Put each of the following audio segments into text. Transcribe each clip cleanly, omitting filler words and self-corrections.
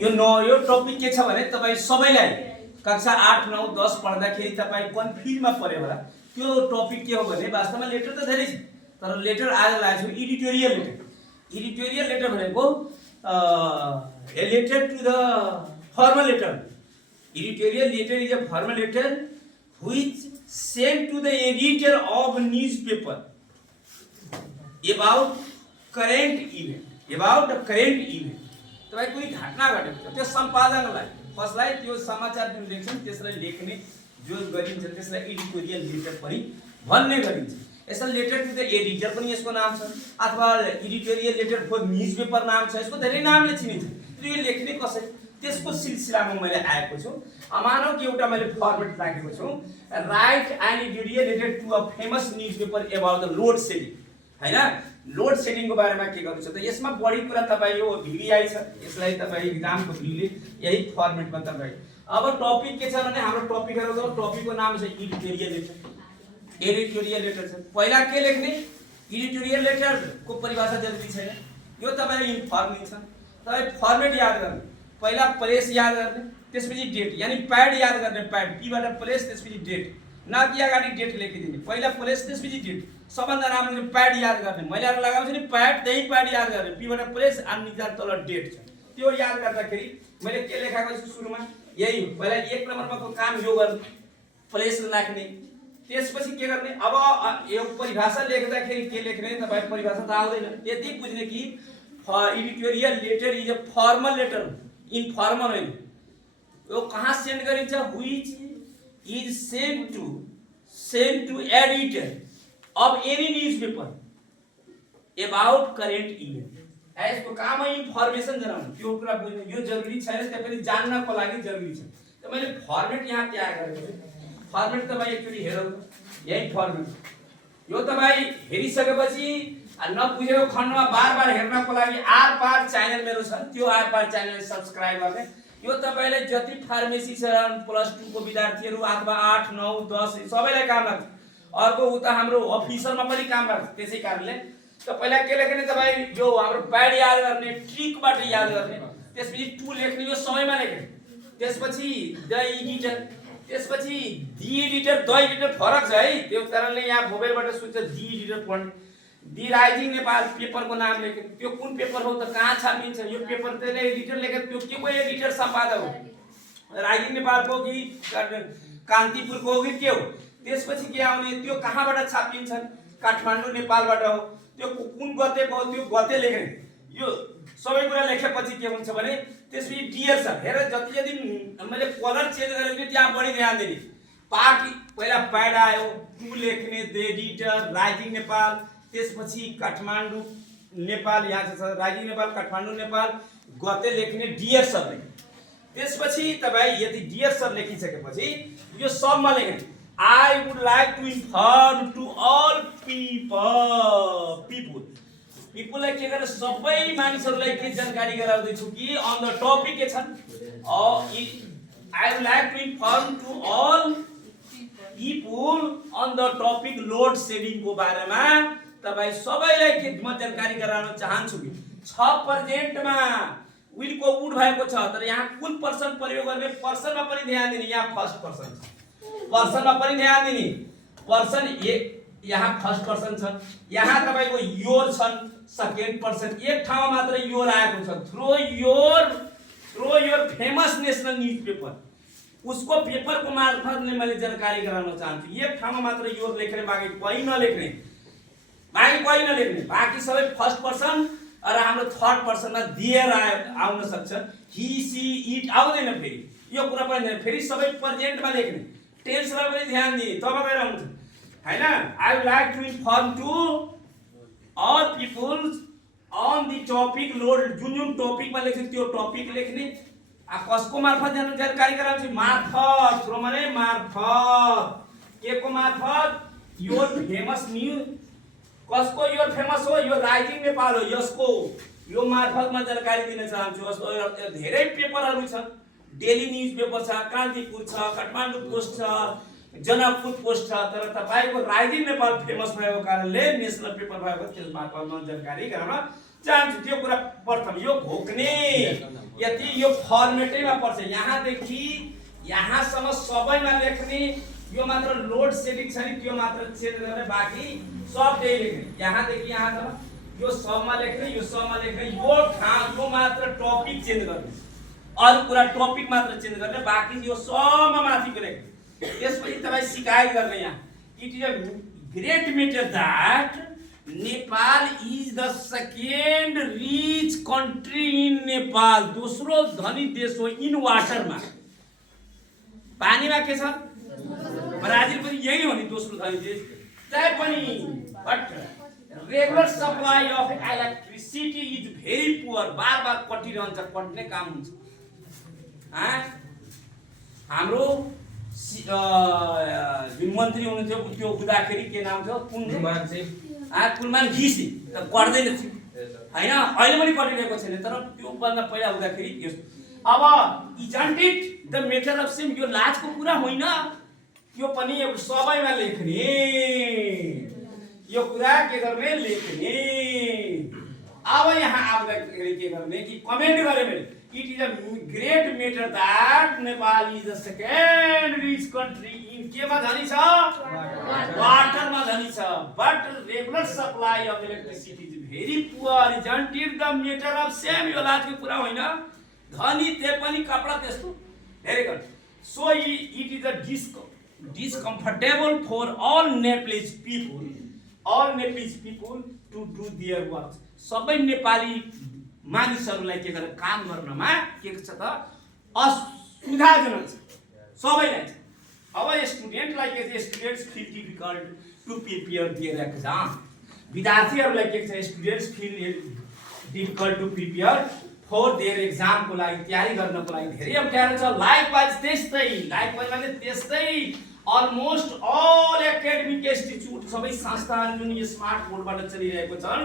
यो टपिक के छ भने तपाई सबैलाई कक्षा 8 9 10 पढ्दाखेरि तपाई कन्फ्युजमा पर्यो होला। त्यो टपिक के हो भने वास्तवमा लेटर त धेरै छ तर लेटर आज लाग्छ एडिटोरियल लेटर। एडिटोरियल लेटर भनेको related to the formal letter. Editorial letter is a formal letter which sent to the editor of newspaper about current event. तपाईं कुनै घटना घटेको छ त्यो सम्पादनलाई कसलाई त्यो समाचार जुन लेख्छन् त्यसलाई लेख्ने जो गरिन्छ त्यसलाई एडिटोरियल लेटर पनि भन्ने गरिन्छ। यसलाई लेटर टु द एडिटर पनि यसको नाम छ अथवा एडिटोरियल लेटर फर न्यूजपेपर नाम छ। यसको धेरै नामले चिनिन्छ। यो लेख्ने कसरी त्यसको सिलसिलामा मैले आएको छु। मानव कि एउटा मैले फर्मेट राखेको छु write an editorial letter to a famous newspaper about the load shedding हैन। लोड सेडिङको बारेमा के गर्नु छ त यसमा बढी कुरा तपाई यो भिडिआई छ यसलाई तपाई एग्जामको भ्यूले यही फर्मेटमा तपाई अब टपिक के छ भने हाम्रो टपिकहरुको टपिकको नाम छ एडिटोरियल लेटर। एडिटोरियल लेटर छ पहिला के लेख्ने एडिटोरियल लेटर को परिभाषा जरुरी छैन यो तपाईलाई इन्फर्मेसन तपाई फर्मेट याद गर्ने पहिला प्लेस याद गर्ने त्यसपछि डेट यानी प्याड याद गर्ने प्याड पी बाट प्लेस त्यसपछि डेट न कि अगाडि डेट लेखिदिने पहिला प्लेस त्यसपछि डेट सबभन्दा राम्रो प्याड याद गर्ने मैले आएर लगाउँछु नि प्याड त्यही प्याड याद गर्ने पी बाट प्लेस अनि निजा तल डेट छ त्यो याद गर्दाखेरि मैले के लेखेको छु सुरुमा यही पहिला एक नम्बरमा को काम यो गर्ने प्लेस राख्ने त्यसपछि के गर्ने अब यो परिभाषा लेख्दाखेरि के लेख्ने तपाई परिभाषा त आउँदैन त्यति बुझ्ने कि editorial letter is a formal letter informal होइन यो कहाँ सेन्ड गरिन्छ which is send to editor of any newspaper about current event. यसको काम इन्फर्मेसन जनाउनु त्यो कुरा बुझ्नु यो जरुरी छैन त्यसैले जान्नको लागि जरुरी छ। त मैले फर्मेट यहाँ तयार गरेको छु फर्मेट तपाई एकचोटी हेरौँ यही फर्मेट यो तपाई हेरिसकेपछि नबुझेको खण्डमा बार हेर्नको लागि आर पार च्यानल मेरो छ त्यो आर पार च्यानललाई सब्स्क्राइब गर्ने यो तपाईलाई जति फार्मेसी छ +2 को विद्यार्थीहरु अथवा 8 9 10 सबैलाई काम लाग्छ। अर्को उता हाम्रो अफिसरमा पनि काम लाग्छ। त्यसै कारणले त पहिला के लेख्ने तपाई जो हाम्रो प्याड याद गर्ने ट्रिकबाट याद गर्ने त्यसपछि टु लेख्ने यो समयमा लेख्ने त्यसपछि द एडिटर त्यसपछि दि एडिटर द एडिटर फरक छ है त्यो कारणले यहाँ मोबाइलबाट सुन्छ दि एडिटर पढ्ने दि राइजिङ नेपाल पेपरको नाम लेख्ने त्यो कुन पेपर हो त कहाँ छापिन्छ यो पेपर त्यसले एडिटर लेख्ने त्यो के को एडिटर सम्पादक हो राइजिङ नेपालको कि कान्तिपुरको हो कि के हो त्यसपछि के आउने त्यो कहाँबाट छापिन्छ काठमाडौँ नेपालबाट हो त्यो कुन गतेको हो त्यो गते लेख्ने यो सबै कुरा लेखेपछि के हुन्छ भने त्यसपछि डियर सर हेर जति जति मैले कलर चेन्ज गरेको थिएँ त्यहाँ बढी ध्यान दिने पार्टी पहिला प्याड आयो टु लेख्ने द एडिटर राइजिङ नेपाल त्यसपछि काठमाडौँ नेपाल यहाँ छ राइजिङ नेपाल काठमाडौँ नेपाल गते लेख्ने डियर सर लेख्ने त्यसपछि तपाई यदि डियर सर लेखिसकेपछि यो सबमा लेख्ने I would like to inform to all पिपुललाई के गर्ने सबै मानिसहरुलाई के जानकारी गराउँदै छु कि अन द टपिक के छन् I would like to inform to all people on the topic load shedding को बारेमा तपाई सबैलाई के म जानकारी गराउन चाहन्छु कि छ प्रेजेन्टमा विल को वुड भएको छ तर यहाँ कुन पर्सन प्रयोग गर्ने पर्सनमा पनि ध्यान दिने यहाँ फर्स्ट पर्सन पर्सनमा पनि ध्यान दिने पर्सन यहाँ फर्स्ट पर्सन छ यहाँ तपाईको योर छन् सेकेन्ड पर्सन एक ठाउँमा मात्र योर आएको छ through your famous national newspaper उसको पेपर को मार्फत ने मैले जानकारी गराउन चाहन्छु एक ठाउँमा मात्र योर लेख्ने बाँकी कोही नलेख्ने बाँकी सबै फर्स्ट पर्सन र हाम्रो थर्ड पर्सनमा दिएर आउन सक्छ ही सी इट आउँदैन फेरि यो कुरा पनि फेरि सबै प्रेजेन्टमा लेख्ने टेन्सलाई पनि ध्यान दिए तब गएर हुन्छ हैन। I would like to inform to all peoples on the topic load जुन टपिकमा लेख्छ त्यो टपिक लेख्ने कसको मार्फत जानकारी गराउँछ मार्फत थ्रो माने मार्फत के को मार्फत यो फेमस न्यूज कसको यो फेमस हो यो राइजिङ नेपाल हो यसको यो मार्फतमा जानकारी दिन चाहन्छु। यसको धेरै पेपरहरु छ डेली न्यूज पेपर छ कान्तिपुर छ काठमाडौँ पोस्ट छ जनकपुर पोस्ट छ तर तपाईको राइजिङ नेपाल फेमस भएको कारणले नेशनल पेपर भएको त्यस मार्फतमा जानकारी गराउन चाहन्छु। त्यो कुरा प्रथम यो घोक्ने यति यो फर्मेटैमा पर्छ। यहाँ देखि यहाँसम्म सबैमा लेख्ने, यो मात्र लोड सेडिङ छ नि त्यो मात्र चेन्ज गर्ने, बाँकी सब त्यही लेख्ने। यहाँदेखि यहाँसम्म यो सबमा लेख्ने, यो सबमा लेख्ने, यो मात्र टपिक चेन्ज गर्ने, अरू कुरा टपिक मात्र चेन्ज गर्ने, बाँकी यो सबमा माथिको लेख्ने। त्यसपछि तपाईँ शिकायत गर्ने यहाँ, it is a great matter that Nepal is the second rich country in Nepal, दोस्रो धनी देश हो इन वाटरमा। पानीमा के छ? ब्राजिल पनि यही हो नि दोस्रो धनी देश। तै पनि but regular supply of electricity is very poor, बार बार कटिरहन्छ, कट्ने काम हुन्छ। हाम्रो मन्त्री हुनुहुन्थ्यो त्यो हुँदाखेरि के नाम थियो? कुलमान घिसी त कट्दैन थियो हैन, अहिले पनि कटिरहेको छैन, तर त्यो भन्दा पहिला हुँदाखेरि यस्तो। अब isn't it the matter of same, यो लाजको कुरा होइन, यो पनि सबैमा लेख्ने, यो कुरा के गर्ने? लेख्ने। अब यहाँ आउँदाखेरि के गर्ने कि कमेन्ट गरे मैले, it is a great matter that Nepal is the second rich country in केमा धनी छ? वाटरमा धनी छ, but regular supply of electricity is very poor, isn't it the matter of same, यो लाजको कुरा होइन, धनी ते पनि कपडा त्यस्तो धेरै गर्छ। So it is a discomfortable for all Nepalese people to do their work. सबै नेपाली मानिसहरूलाई के गरेर काम गर्नमा के छ त असुविधाजनक छ सबैलाई। अब स्टुडेन्टलाई के छ? Students feel difficult to prepare their exam, विद्यार्थीहरूलाई के छ? Students feel difficult to prepare for their exam को लागि, तयारी गर्नको लागि धेरै अप्ठ्यारो छ। लाइकवाइज त्यस्तै, लाइकवाइज माने त्यस्तै अलमोस्ट अल एकाडेमिक इन्स्टिट्युट, सबै संस्थाहरू जुन स्मार्ट बोर्डबाट चलिरहेको छन्,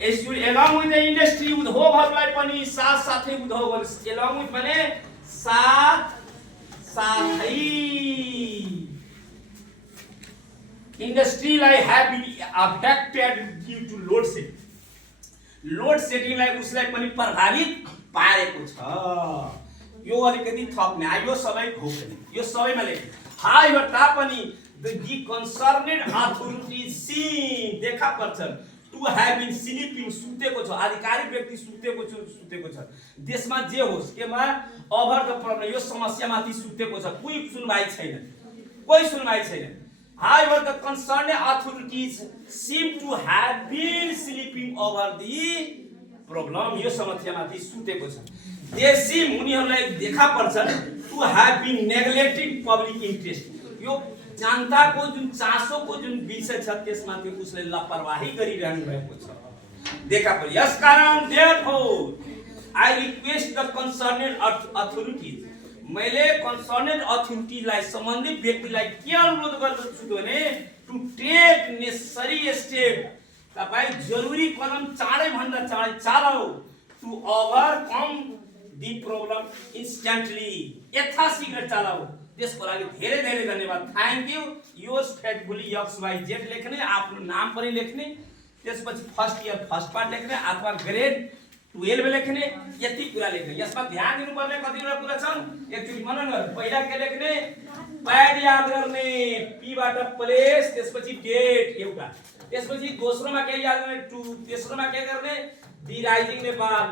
एलङ विथ द इन्डस्ट्री, उद्योगहरूलाई पनि साथसाथै उद्योगहरू एलङ विथ भने साथै इन्डस्ट्रीलाई have been affected due to load shedding, load सेडिङलाई उसलाई पनि प्रभावित पारेको छ। यो अलिकति थप्ने, यो सबै खोप्ने, यो सबैमा लेख्ने। However, तापनि the concerned authorities seem देखा पर्छन् to have been sleeping, सुतेको छ, आधिकारिक व्यक्ति सुतेको छ। देशमा जे होस् केमा ओभर द प्रब्लम, यो समस्यामाथि सुतेको छ, कोही सुनवाई छैन। However, the concerned authorities seem to have been sleeping over the problem, यो समस्यामाथि सुतेको छ। They seem, उनीहरूलाई देखा पर्छन् to have been neglecting public interest, यो जनताको जुन चासोको जुन विषय छ त्यसमाथि उसले लापरवाही गरिरहनु भएको छ देखा पर्छ। यसकारण therefore I request the concerned authorities, मैले कन्सर्नेड अथोरिटीलाई, सम्बन्धित व्यक्तिलाई के अनुरोध गर्दछु भने टु टेक नेसेसरी स्टेप, तपाई जरुरी कदम चाँडै भन्दा चाँडै चालौ to overcome the problem instantly, यथाशीघ्र चालौ। त्यसको लागि धेरै धेरै धन्यवाद। Thank you. Yours faithfully XYZ लेख्ने, आफ्नो नाम पनि लेख्ने, त्यसपछि फर्स्ट इयर फर्स्ट पार्ट लेख्ने अथवा ग्रेड 12 लेख्ने, यति कुरा लेख्ने। यसमा ध्यान दिनुपर्ने कतिवटा कुरा छन्, एकचोटी मनन गर्नु। पहिला के लेख्ने? प्याड याद गर्ने, पी बाट प्लेस, त्यसपछि डेट एउटा, त्यसपछि दोस्रोमा के याद गर्ने? टु, तेस्रोमा के गर्ने? दि राइजिङ नेपाल,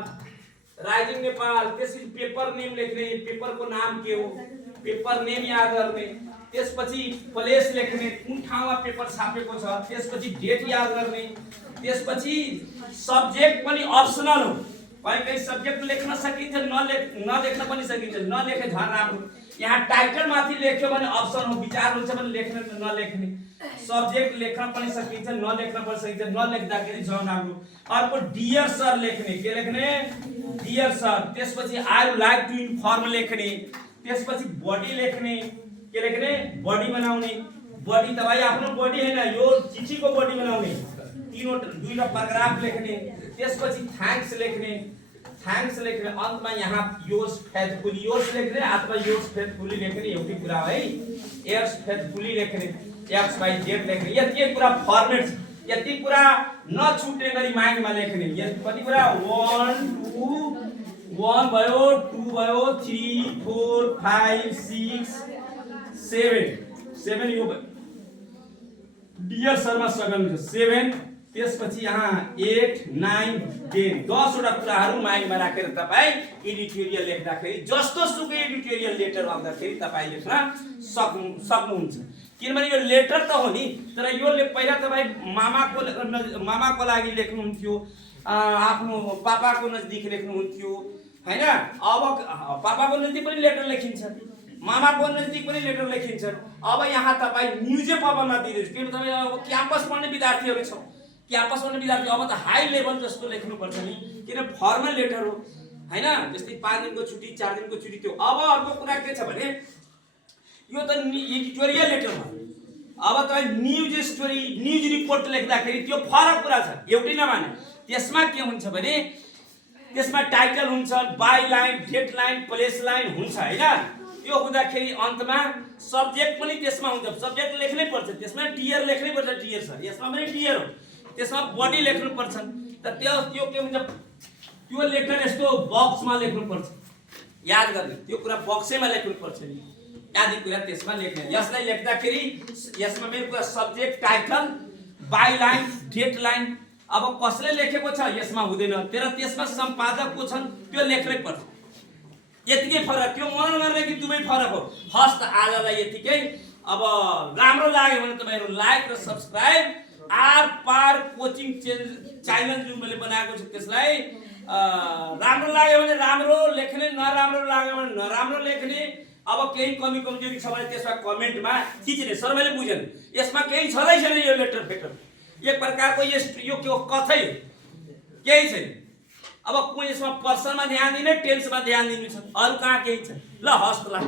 त्यसपछि पेपर नेम लेख्ने, पेपरको नाम के हो, पेपर नेम याद गर्ने, त्यसपछि प्लेस लेख्ने, कुन ठाउँमा पेपर छापेको छ, त्यसपछि डेट याद गर्ने, त्यसपछि सब्जेक्ट पनि अप्सनल हो, कहीं सब्जेक्ट लेख्न सकिन्छ, नलेख्न पनि सकिन्छ, नलेखे झन् राम्रो। यहाँ टाइटल माथि लेख्यो भने अप्सन हो, विचार हुन्छ भने लेख्ने नलेख्ने, सब्जेक्ट लेख्न पनि सकिन्छ, नलेख्न पनि सकिन्छ, नलेख्दाखेरि झन् राम्रो। अर्को डियर सर लेख्ने, के लेख्ने? Dear sir. त्यसपछि I would like to inform लेख्ने, त्यसपछि बडी लेख्ने, के लेख्ने? बडी बनाउने। बडी तपाईँ आफ्नो बडी हैन, यो चिठीको बडी बनाउने, दुईटा पैराग्राफ लेख्ने, त्यसपछि थ्यांक्स लेख्ने, अन्तमा यहाँ योर्स फेथफुली, योर्स लेख्ने अथवा योर्स फेथफुली लेख्ने, एउटै कुरा है। योर्स फेथफुली लेख्ने, XYZ लेख्ने, यति कुरा फर्मेट छ, यति कुरा नछुट्ने गरी माइन्डमा लेख्ने। यति कति कुरा 1 2 1 भयो 2 भयो 3 4 5 6 7 यो डियर शर्मा सगन 7 त्यसपछि यहाँ 8 9 10 10 वटा कुराहरू माइन्डमा राखेर तपाई एडिटोरियल लेख्दाखेरि जस्तो सुकै एडिटोरियल लेटर आउँदाखेरि तपाई लेख्न सक्नुहुन्छ किनभने यो लेटर त हो नि तर यो पहिला तपाई मामाको लागि लेख्नुहुन्थ्यो आफ्नो पापाको नजदिक लेख्नुहुन्थ्यो हैन अब पापाको नजदिक पनि लेटर लेखिन्छ मामाको नजदिक पनि लेटर लेखिन्छ अब यहाँ तपाई न्युज पेपरमा दिनुहुन्छ किन तपाई अब क्याम्पस पढ्ने विद्यार्थीहरू छ क्याम्पस पढ्ने विद्यार्थी अब त हाई लेभल जस्तो लेख्नु पर्छ नि किन फर्मल लेटर हो हैन जस्तै 5 दिनको छुट्टी 4 दिनको छुट्टी त्यो अब अर्को कुरा के छ भने यो त एडिटोरियल लेटर हो अब तपाईं न्युज स्टोरी न्युज रिपोर्ट लेख्दाखेरि त्यो फरक कुरा छ एउटै नमाने त्यसमा के हुन्छ भने त्यसमा टाइटल हुन्छ by line date line place line हुन्छ हैन त्यो हुँदाखेरि अन्तमा सब्जेक्ट पनि त्यसमा हुन्छ सब्जेक्ट लेख्नै पर्छ त्यसमा डियर लेख्नै पर्छ डियर सर यसमा पनि डियर हो त्यसमा बडी लेख्नु पर्छ त त्यो के हुन्छ त्यो लेटर यस्तो बक्समा लेख्नु पर्छ याद गर्ने त्यो कुरा बक्सैमा लेख्नु पर्छ नि आदि कुरा त्यसमा लेख्ने यसलाई लेख्दाखेरि यसमा मेरो कुरा subject title by line date line अब कसले लेखेको छ यसमा हुँदैन तर त्यसमा सम्पादक को छन् त्यो लेख्नै पर्छ यतिकै फरक त्यो मन गर्ने कि दुवै फरक हो हस्त आजलाई यतिकै अब राम्रो लाग्यो भने तपाईहरु लाइक र सब्स्क्राइब आर पार कोचिङ च्यानल जुन मैले बनाएको छु त्यसलाई राम्रो लाग्यो भने राम्रो लेख्ने नराम्रो लाग्यो भने नराम्रो लेख्ने अब केही कमी कमजोरी छ भने त्यसमा कमेन्टमा खिच्ने सर मैले बुझेन यसमा केही छदै छैन यो लेटर फेटर एक प्रकारको यो के कथै केही छैन अब कुनै यसमा पर्सनमा ध्यान दिने टेन्समा ध्यान दिनु छ अरु कहाँ केही छ ल हस्त ल